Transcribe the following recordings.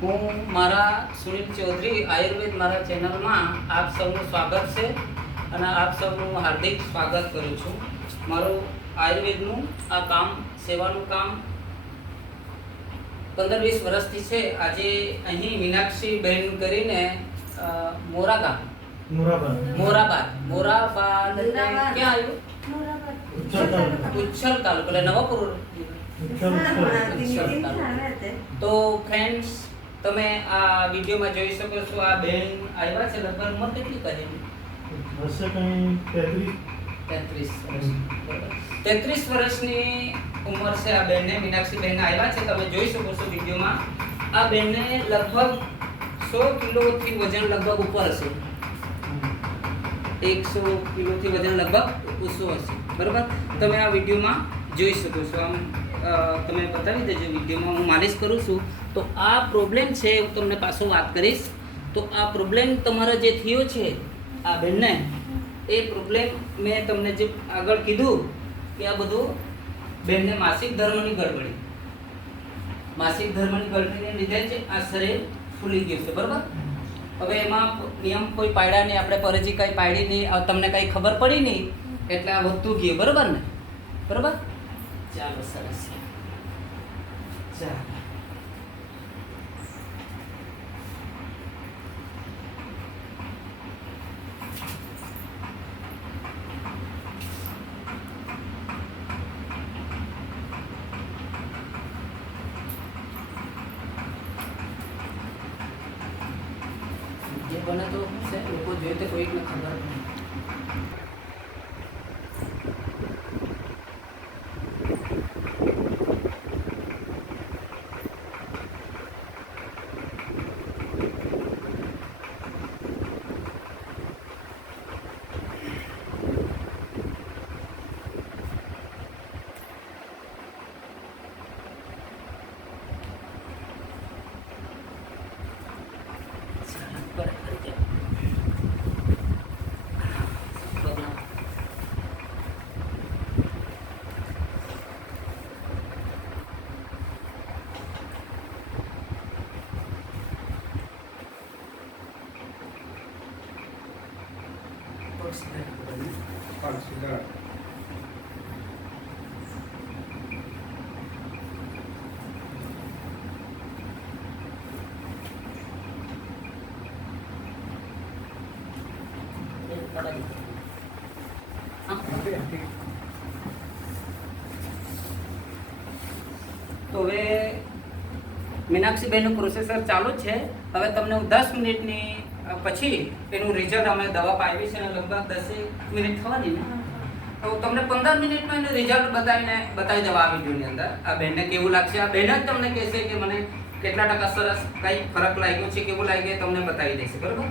હું મારા સુનિલ ચૌધરી આયુર્વેદ મારા ચેનલમાં આપ સૌનું સ્વાગત છે અને આપ સૌનું હાર્દિક સ્વાગત કરું છું. મારું આયુર્વેદનું આ કામ સેવાનું કામ પંદર વીસ વર્ષથી છે. આજે અહીં મીનાક્ષી બહેન કરીને મોરા ગામ મોરાબાદ મોરાબાદ મોરાબાદ ક્યાં આવ્યું? ઉચ્છલ તાલુકો. એટલે નવાપુર. તો. ફ્રેન્ડ્સ તમે આ વિડીયોમાં જોઈ શકો છો આ બેન આવ્યા છે લગભગ ઉંમર કેટલી કરી? હશે કંઈ તેત્રીસ. તેત્રીસ વર્ષ તેત્રીસ વર્ષની ઉંમર છે આ બેનને મીનાક્ષી બેન આવ્યા છે તમે જોઈ શકો છો વિડીયોમાં. આ બેનને લગભગ સો કિલોથી વજન લગભગ ઉપર હશે. એકસો કિલોથી વજન લગભગ ઓછું હશે બરાબર? તમે આ વિડીયોમાં જોઈ શકો છો. આમ તમે બતાવી દેજો વિડીયોમાં. હું માલિશ કરું છું. તો આ પ્રોબ્લેમ છે, હું તમને પાછો વાત કરીશ. તો આ પ્રોબ્લેમ તમારો જે થયો છે, આ બેનને, એ પ્રોબ્લેમ મેં તમને જે આગળ કીધું કે આ બધું બેનને માસિક ધર્મની ગડબડી. માસિક ધર્મની ગડબડીને લીધે જ આ શરીર ફૂલી ગયું છે, બરાબર? હવે એમાં નિયમ કોઈ પાડ્યા નહીં, આપણે પરજી કંઈ પાડી નહીં તમને કંઈ ખબર પડી નહીં? એટલે આ વધતું ગયું, બરાબર ને? બરાબર? ચાલો સરસ ચાલો બને તો લોકો જોઈએ તો કોઈક ખબર નહીં ચાલો, ઉપર કરી દે. પગલાં. પગ સીધા કરવાના. એ પડાવી દે. હા. તો હવે મીનાક્ષીબેનનું પ્રોસેસર ચાલુ છે. હવે તમને હું દસ મિનિટની પછી એનું રિઝલ્ટ અમે દવા પાવી છે અને લગભગ દસેક મિનિટ થવાની. ને તો તમને પંદર મિનિટમાં એનું રિઝલ્ટ બતાવીને બતાવી દેવા આ વિડીયોની અંદર. આ બેનને કેવું લાગશે? આ બેન જ તમને કહેશે કે મને કેટલા ટકા સરસ કંઈ ફરક લાગ્યો છે કેવું લાગ્યું તમને બતાવી દેશે બરોબર?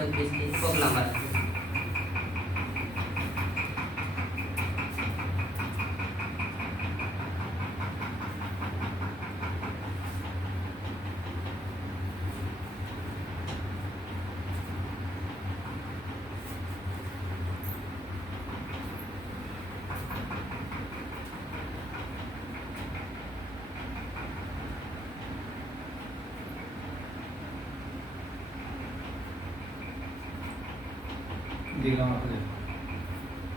સીધા જ બેસી પગલા મારે así,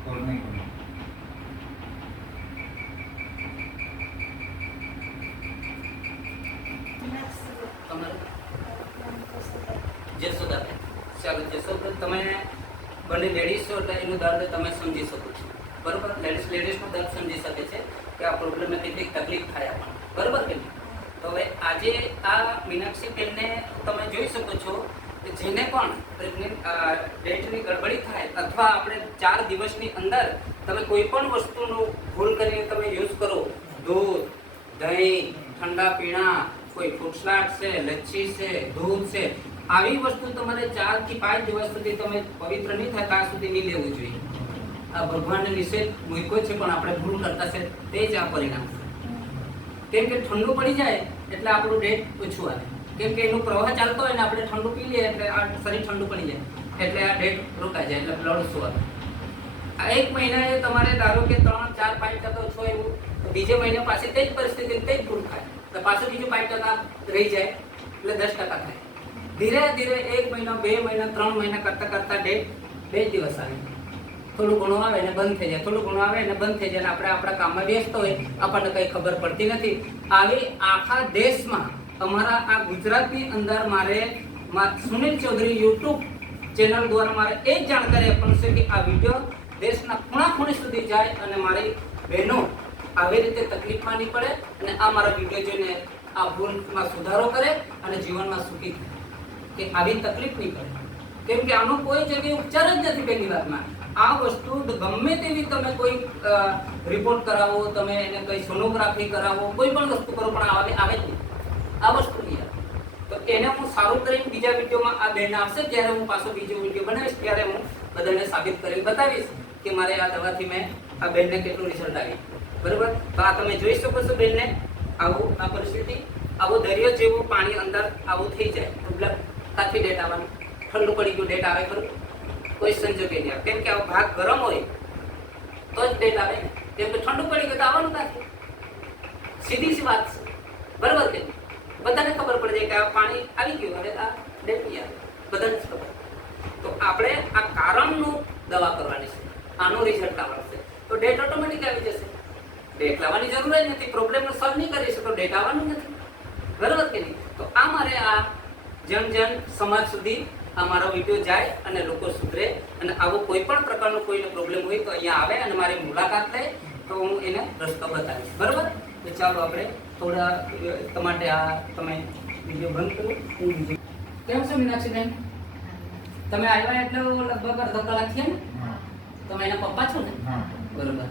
hornícola. તમારે જશોદા ચાલો તમે બંને લેડીઝ છો એટલે એનું દર્દ તમે સમજી શકો છો. બરોબર? લેડીઝ લેડીઝનું દર્દ સમજી શકે છે કે આ પ્રોબ્લેમે કેટલીક તકલીફ થાય આપણને. બરોબર કે તો હવે આજે આ મીનાક્ષી બેનને તમે જોઈ શકો છો કે જેને પણ પ્રેગ્નેન્ટ ડેટની ગડબડી થાય અથવા આપણે ચાર દિવસની અંદર તમે કોઈ પણ વસ્તુનો ભૂલ કરીને તમે યુઝ કરો, દૂધ, દહીં, ઠંડા પીણા, કોઈ ફ્રૂટ છે, લચ્છી છે, દૂધ છે, આવી વસ્તુ તમારે ચારથી પાંચ દિવસ સુધી તમે પવિત્ર નહીં થાય ત્યાં સુધી નહીં લેવું જોઈએ. આ ભગવાનને નિષેધ મૂક્યો છે, પણ આપણે ભૂલ કરતા છે, તે જ આ પરિણામ. કેમ કે ઠંડુ પડી જાય એટલે આપણું ડેટ ઓછું આવે. કેમ કે એનું પ્રવાહ ચાલતો હોય ને આપણે ઠંડુ પી લઈએ એટલે આ શરીર ઠંડુ પડી જાય. એટલે આ ડેટ રોકાઈ જાય, એટલે બ્લડ આવે આ એક મહિનાએ તમારે ધારો કે ત્રણ, ચાર, પાંચ ટકા છો એવું બીજે મહિને પાછી તે જ પરિસ્થિતિ તે જ ભૂલ થાય. તો પાછું બીજું પાંચ ટકા રહી જાય, એટલે દસ ટકા થાય. ધીરે ધીરે એક મહિના, બે મહિના, ત્રણ મહિના કરતાં કરતાં ડેટ બે દિવસ આવે. થોડું ઘણું આવે ને બંધ થઈ જાય, થોડું ઘણું આવે ને બંધ થઈ જાય આપણે આપણા કામમાં વ્યસ્ત હોય, આપણને કંઈ ખબર પડતી નથી. આવી આખા દેશમાં અમારા આ ગુજરાતની અંદર મારે સુનિલ ચૌધરી યુટ્યુબ ચેનલ દ્વારા મારે એ જ જાણકારી આપવાનું છે કે આ વીડિયો દેશના ખૂણા ખૂણે સુધી જાય અને મારી બહેનો આવી રીતે તકલીફમાં નહીં પડે અને આ મારા વીડિયો જોઈને આ ભૂલમાં સુધારો કરે અને જીવનમાં સુખી થાય. કે આવી તકલીફ નહીં પડે. કેમ કે આનો કોઈ જગ્યાએ ઉપચાર જ નથી પહેલી વારમાં. આ વસ્તુ ગમે તેવી તમે કોઈ રિપોર્ટ કરાવો, તમે એને કોઈ સોનોગ્રાફી કરાવો, કોઈ પણ વસ્તુ કરો, પણ આવે આવે જ નહીં. આ વસ્તુ નહીં તો એને હું સારું કરીને બીજા વિડીયોમાં આ બેન આવશે, જ્યારે હું પાછો બીજો વીડિયો બનાવીશ, ત્યારે હું બધાને સાબિત કરીને બતાવીશ કે મારે આ દવાથી મેં આ બેનને કેટલું રિઝલ્ટ આવી. બરાબર? તો આ તમે જોઈ શકો છો બેનને. આવું આ પરિસ્થિતિ, આવો દરિયો જેવું પાણી અંદર આવું થઈ જાય. મતલબ કાથી ડેટ આવવાનું. ઠંડુ પડી ગયું, ડેટ આવે ખરું. કોઈ સંજોગે નહીં. કેમ કે આ ભાગ ગરમ હોય, તો જ ડેટ આવે. કેમ કે ઠંડુ પડી ગયું તો આવવાનું નથી સીધી જ વાત છે. બરાબર કે? બધાને ખબર પડી જાય કે આ પાણી આવી ગયું, હવે આ ડેટ આવે. બધાને જ ખબર. તો આપણે આ કારણનું દવા કરવાની છે, આનું રિઝલ્ટ આવશે તો ડેટ ઓટોમેટિક આવી જશે. ડેટ લાવવાની જરૂર જ નથી પ્રોબ્લેમનો સોલ્વ નહીં કરી શકો ડેટ આવવાનું નથી. બરાબર કે નહીં? તો આ મારે આ જન જન સમાજ સુધી આ મારો વીડિયો જાય અને લોકો સુધરે અને આવો કોઈ પણ પ્રકારનો કોઈને પ્રોબ્લેમ હોય તો અહીંયા આવે અને મારી મુલાકાત લે. તો હું એને રસ્તો બતાવીશ. બરાબર? તો ચાલો આપણે થોડા તમારે આ તમે વીડિયો બંધ કરો. હું બીજું. કેમ છો મીનાક્ષીબેન? તમે આવ્યા એટલે લગભગ અડધો કલાક થયા ને? તમે એના પપ્પા છો ને? બરાબર.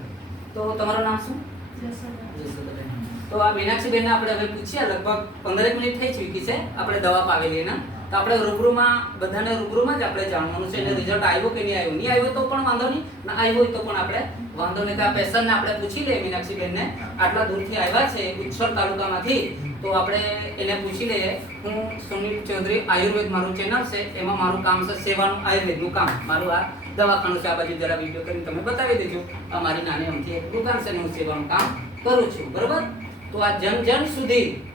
તો તમારું નામ શું? જસોદાબેન. તો આ મીનાક્ષીબેનને આપણે હવે પૂછીએ લગભગ પંદરેક મિનિટ થઈ ચૂકી છે. આપણે દવા પાવેલી એના. તો આપણે રૂબરૂમાં, બધાને રૂબરૂમાં જ આપણે જાણવાનું છે એને રિઝલ્ટ આવ્યો કે નહીં આવ્યો. નહીં આવ્યો તો પણ વાંધો નહીં, ના આવ્યો હોય તો પણ આપણે વાંધો નહીં. તો આ પેશન્ટને આપણે પૂછી લઈએ મીનાક્ષીબેનને, આટલા દૂરથી આવ્યા છે ઉચ્છર તાલુકામાંથી. તો આપણે એને પૂછી લઈએ, હું સુનિલ ચૌધરી, આયુર્વેદ મારું ચેનલ છે, એમાં મારું કામ છે સેવાનું, આયુર્વેદનું કામ. મારું આ દવાખાનું છે, આ બાજુ જરા વીડિયો કરીને તમે બતાવી દેજો. આ મારી નાની અમથી એક દુકાન છે હું સેવાનું કામ કરું છું. બરોબર? તો આ જન જન સુધી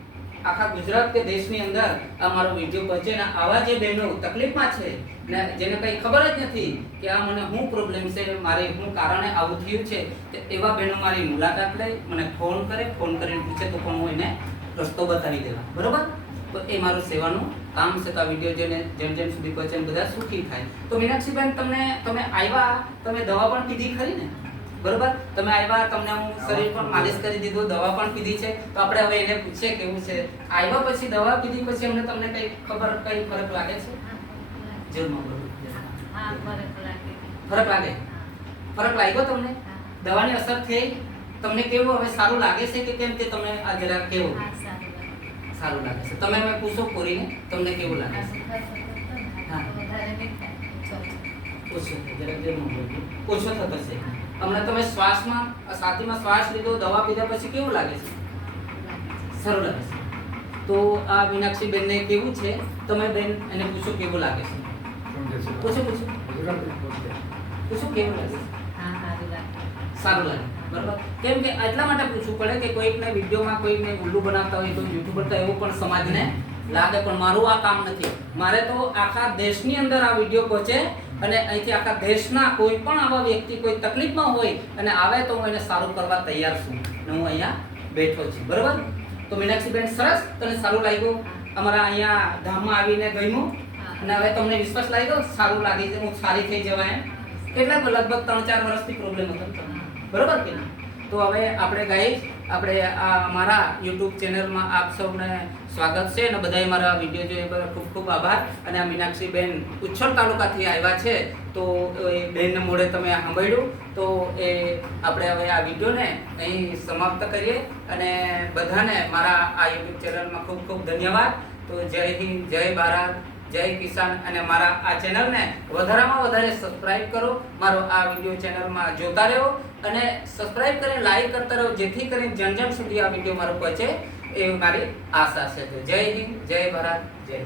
આખા ગુજરાત કે દેશની અંદર આ મારો વીડિયો પહોંચે ને આવા જે બહેનો તકલીફમાં છે ને જેને કંઈ ખબર જ નથી કે આ મને શું પ્રોબ્લેમ છે, મારે શું કારણે આવું થયું છે, તે એવા બહેનો મારી મુલાકાત લે, મને ફોન કરે ફોન કરીને પૂછે તો પણ હું એને રસ્તો બતાવી દેવા. બરોબર? તો એ મારું સેવાનું કામ છે તો આ વીડિયો જેને જેમ જેમ સુધી પહોંચે બધા સુખી થાય. તો મીનાક્ષીબેન, તમને તમે આવ્યા, તમે દવા પણ પીધી ખરી ને? બરોબર? તમે આવ્યા તમને હું શરીર પણ માલિશ કરી દીધું દવા પણ પીધી છે. તો આપણે હવે એને પૂછીએ કેવું છે. આવ્યા પછી દવા પીધી પછી અમને તમને કઈ ખબર કઈ ફરક લાગે છે? જરૂર ફરક લાગે. ફરક લાગ્યો તમને? દવાની અસર થઈ. તમને કેવું હવે સારું લાગે છે કે કેમ તે તમે આ જરા કેવું? સારું લાગે. છે. તમે હવે પૂછો કોરીને તમને કેવું લાગે છે? ઓછો જરા જરૂર ઓછો થતો છે. હમણાં તમે શ્વાસમાં સાથીમાં શ્વાસ લીધો દવા પીધા પછી કેવું લાગે છે? સારું લાગે છે. તો આ મીનાક્ષી બેનને કેવું છે? તમે બેન એને પૂછો કેવું લાગે છે. પૂછો પૂછો. પૂછો કેવું લાગે છે? સારું લાગે બરાબર? કેમ કે એટલા માટે પૂછવું પડે કે કોઈકને વિડીયોમાં કોઈકને ઉલ્લુ બનાવતા હોય તો યુટ્યુબર તો એવું પણ સમાજને લાગે પણ મારું આ કામ નથી. મારે તો આખા દેશની અંદર આ વીડિયો પહોંચે અને અહીંથી આખા દેશના કોઈ પણ આવા વ્યક્તિ કોઈ તકલીફમાં હોય અને આવે તો હું એને સારું કરવા તૈયાર છું અને હું અહીંયા બેઠો છું. બરાબર? તો મીનાક્ષીબેન સરસ તને સારું લાગ્યું. અમારા અહીંયા ધામમાં આવીને ગયું અને હવે તમને વિશ્વાસ લાગ્યો? સારું લાગી છે હું સારી થઈ જવાય એમ. કેટલાક લગભગ ત્રણ ચાર વર્ષથી પ્રોબ્લેમ હતો બરાબર કે નહીં? તો હવે આપણે ગાઈસ આપણે આ મારા યુટ્યુબ ચેનલમાં આપ સૌને સ્વાગત છે અને બધાએ મારા વીડિયો જોઈએ બદલ ખૂબ ખૂબ આભાર. અને આ મીનાક્ષી બેન ઉચ્છલ તાલુકાથી આવ્યા છે, તો એ બેનને મોડે તમે સાંભળ્યું. તો એ આપણે હવે આ વિડીયોને અહીં સમાપ્ત કરીએ. અને બધાને મારા આ યુટ્યુબ ચેનલમાં ખૂબ ખૂબ ધન્યવાદ. તો જય હિન્દ, જય ભારત, જય કિસાન. અને મારા આ ચેનલને વધારામાં વધારે સબસ્ક્રાઇબ કરો. મારો આ વીડિયો ચેનલમાં જોતા રહો. અને સબસ્ક્રાઇબ કરીને લાઈક કરતા રહો, જેથી કરીને જન જન સુધી આ વીડિયો મારો પહોંચે એવી મારી આશા છે. તો જય હિન્દ, જય ભારત, જય